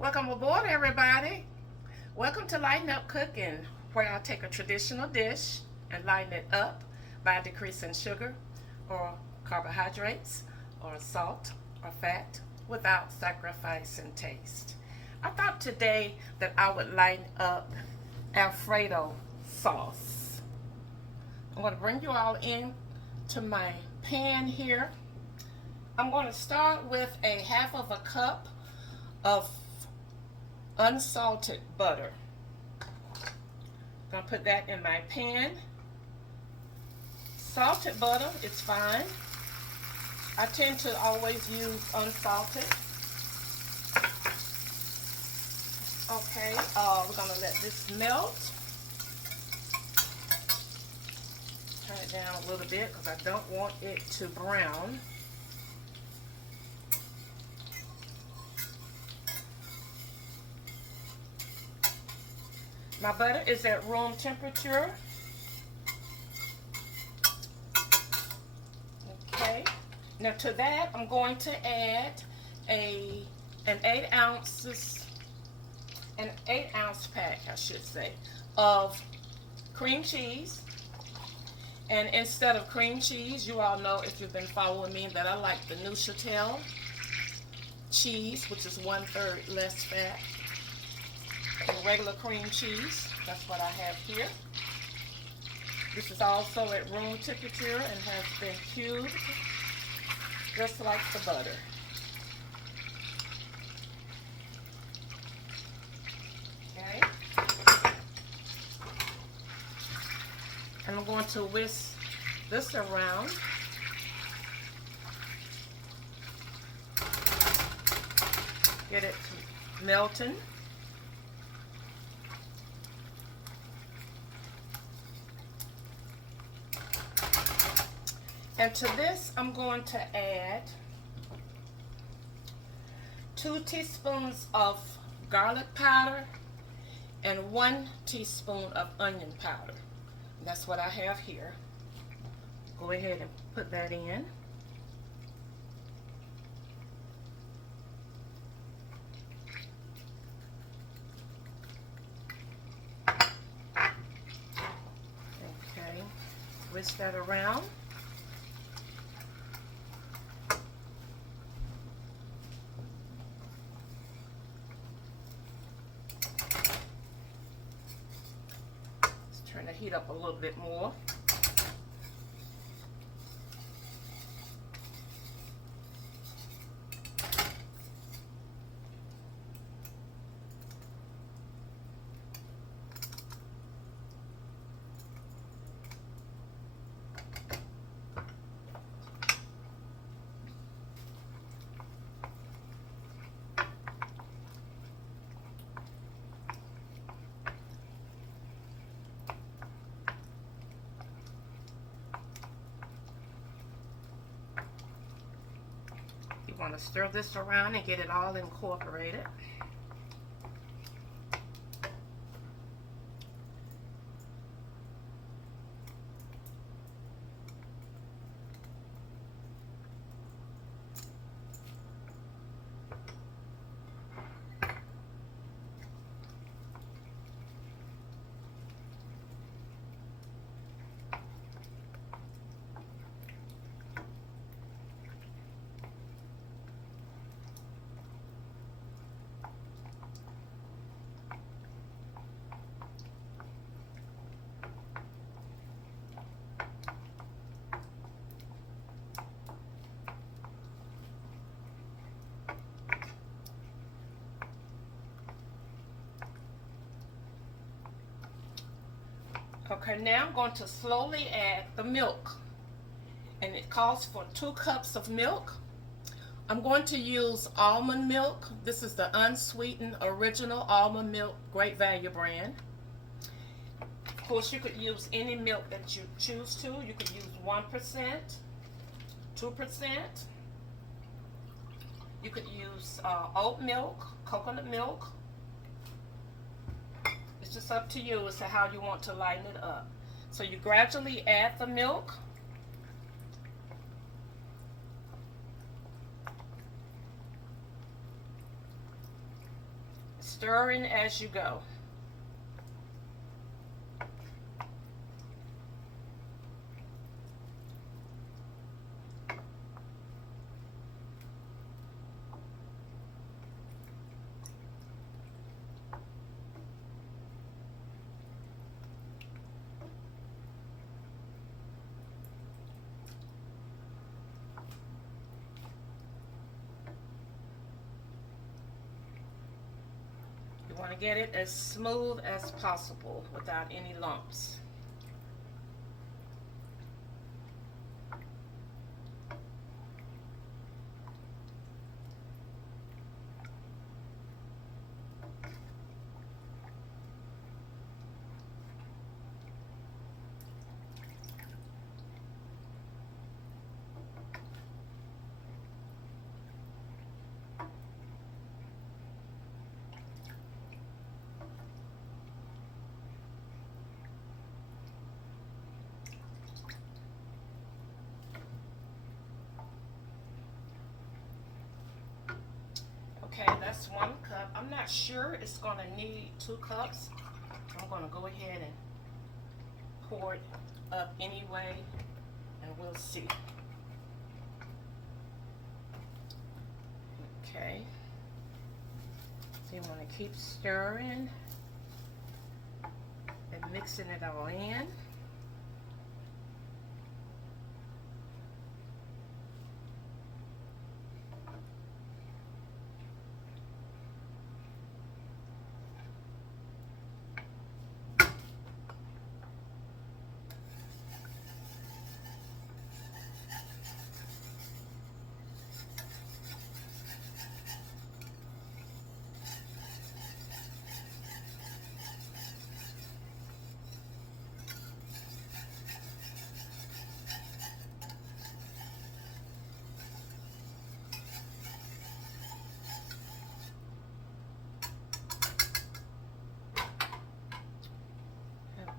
Welcome aboard, everybody. Welcome to Lighten Up Cooking, where I take a traditional dish and lighten it up by decreasing sugar or carbohydrates or salt or fat without sacrificing taste. I thought today that I would lighten up Alfredo sauce. I'm going to bring you all in to my pan here. I'm going to start with a half of a cup of unsalted butter. I'm going to put that in my pan. Salted butter is fine. I tend to always use unsalted. Okay, we're going to let this melt. Turn it down a little bit because I don't want it to brown. My butter is at room temperature. Okay. Now to that, I'm going to add an 8 ounces, an 8-ounce pack, I should say, of cream cheese. And instead of cream cheese, you all know if you've been following me that I like the Neuchatel cheese, which is 1/3 less fat. Regular cream cheese, that's what I have here. This is also at room temperature and has been cubed just like the butter. Okay. And I'm going to whisk this around. Get it melting. And to this, I'm going to add 2 teaspoons of garlic powder and 1 teaspoon of onion powder. And that's what I have here. Go ahead and put that in. Okay, whisk that around. Turn the heat up a little bit more. You want to stir this around and get it all incorporated. Okay, now I'm going to slowly add the milk. And it calls for 2 cups of milk. I'm going to use almond milk. This is the unsweetened original almond milk, Great Value brand. Of course, you could use any milk that you choose to. You could use 1%, 2%. You could use oat milk, coconut milk. It's just up to you as to how you want to lighten it up. So you gradually add the milk. stirring as you go. You want to get it as smooth as possible without any lumps. Okay, that's 1 cup. I'm not sure it's gonna need 2 cups. I'm gonna go ahead and pour it up anyway, and we'll see. Okay. So you want to keep stirring and mixing it all in.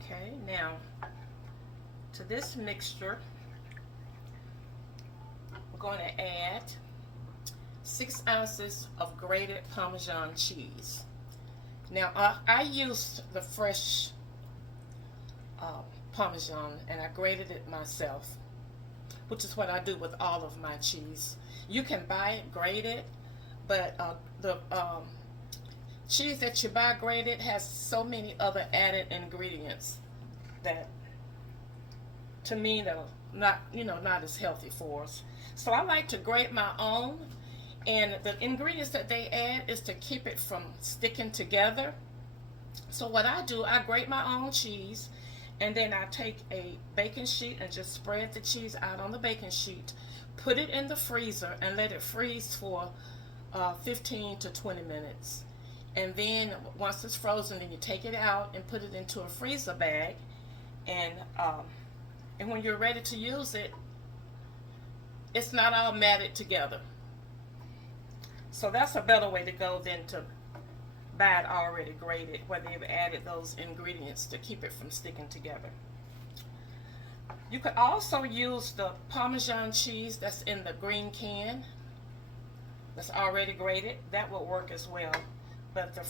Okay, now to this mixture, we're going to add 6 ounces of grated Parmesan cheese. Now I used the fresh Parmesan and I grated it myself, which is what I do with all of my cheese. You can buy it grated, but the cheese that you buy grated has so many other added ingredients that, to me, they're not as healthy for us. So I like to grate my own, and the ingredients that they add is to keep it from sticking together. So what I do, I grate my own cheese, and then I take a baking sheet and just spread the cheese out on the baking sheet, put it in the freezer, and let it freeze for 15 to 20 minutes. And then once it's frozen, then you take it out and put it into a freezer bag, and when you're ready to use it, it's not all matted together. So that's a better way to go than to buy it already grated, where they've added those ingredients to keep it from sticking together. You could also use the Parmesan cheese that's in the green can that's already grated. That will work as well, but the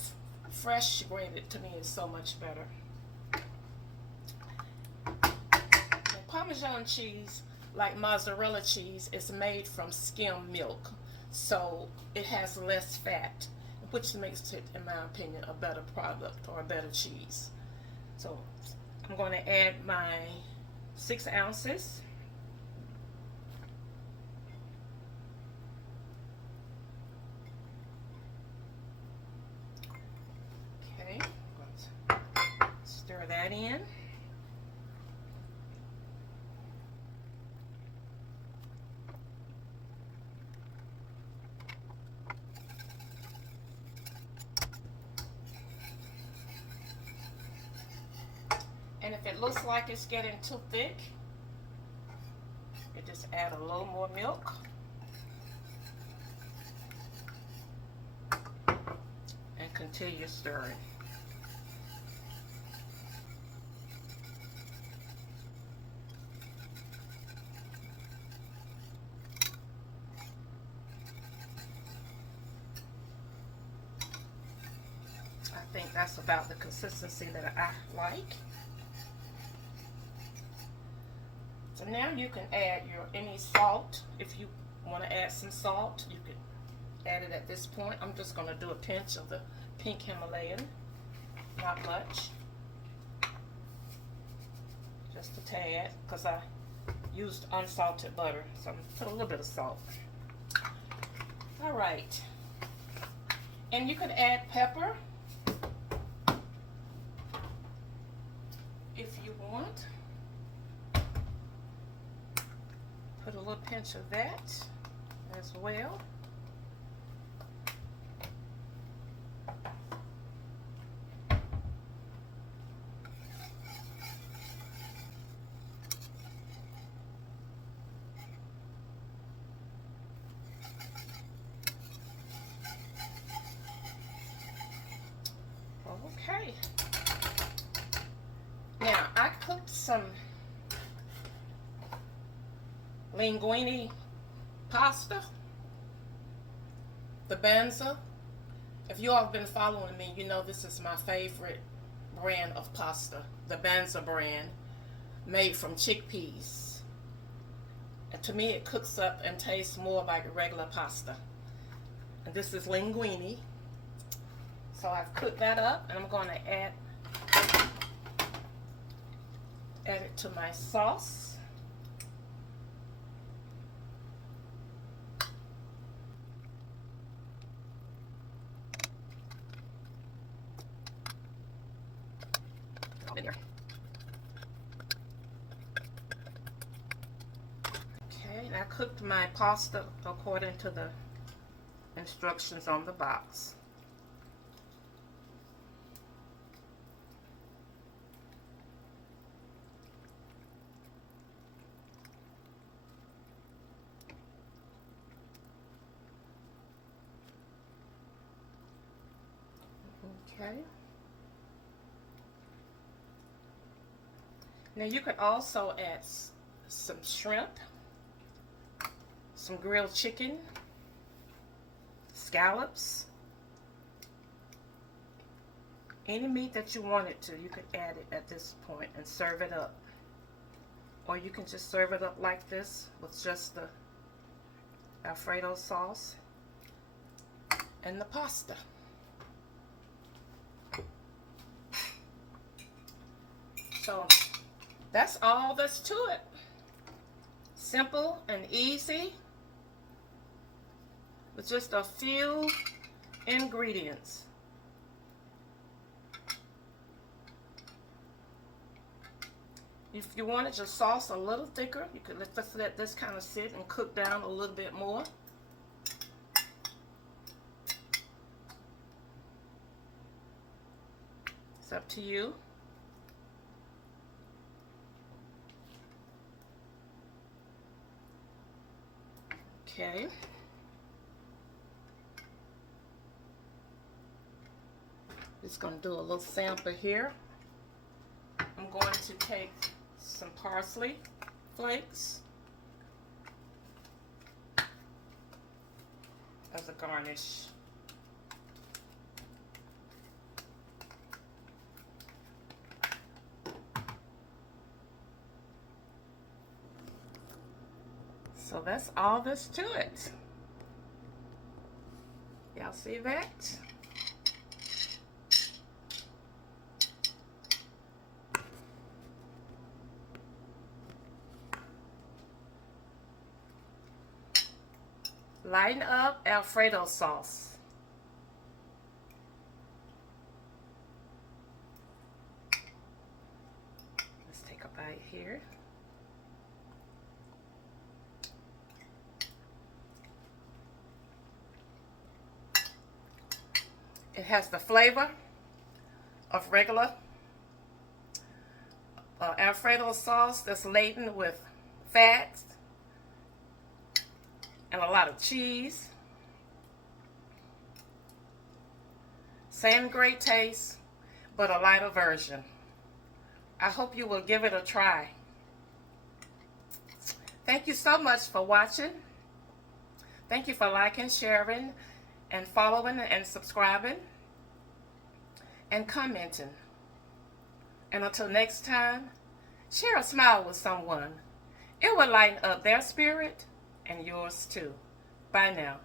fresh grated to me is so much better. And Parmesan cheese, like mozzarella cheese, is made from skim milk, so it has less fat, which makes it, in my opinion, a better product or a better cheese. So I'm going to add my 6 ounces. Okay, let's stir that in. And if it looks like it's getting too thick, you just add a little more milk. And continue stirring. think that's about the consistency that I like. So now you can add your any salt. If you want to add some salt, you can add it at this point. I'm just going to do a pinch of the pink Himalayan, not much, just a tad, because I used unsalted butter, so I'm going to put a little bit of salt. All right, and you can add pepper if you want. Put a little pinch of that as well. Okay. Now I cooked some linguine pasta, the Banza. If you all have been following me, you know this is my favorite brand of pasta, the Banza brand, made from chickpeas. And to me, it cooks up and tastes more like regular pasta. And this is linguine. So I've cooked that up, and I'm going to add it to my sauce. In here. Okay, and I cooked my pasta according to the instructions on the box. Okay. Now you could also add some shrimp, some grilled chicken, scallops, any meat that you wanted to, you could add it at this point and serve it up. Or you can just serve it up like this with just the Alfredo sauce and the pasta. So that's all that's to it. Simple and easy with just a few ingredients. If you wanted your sauce a little thicker, you could let this kind of sit and cook down a little bit more. It's up to you. Okay. Just going to do a little sample here. I'm going to take some parsley flakes as a garnish. So that's all there's to it. Y'all see that? Lighten up Alfredo sauce. Let's take a bite here. It has the flavor of regular Alfredo sauce that's laden with fats and a lot of cheese. Same great taste, but a lighter version. I hope you will give it a try. Thank you so much for watching. Thank you for liking, sharing, and following and subscribing. and commenting. And until next time, share a smile with someone. It will lighten up their spirit and yours too. Bye now.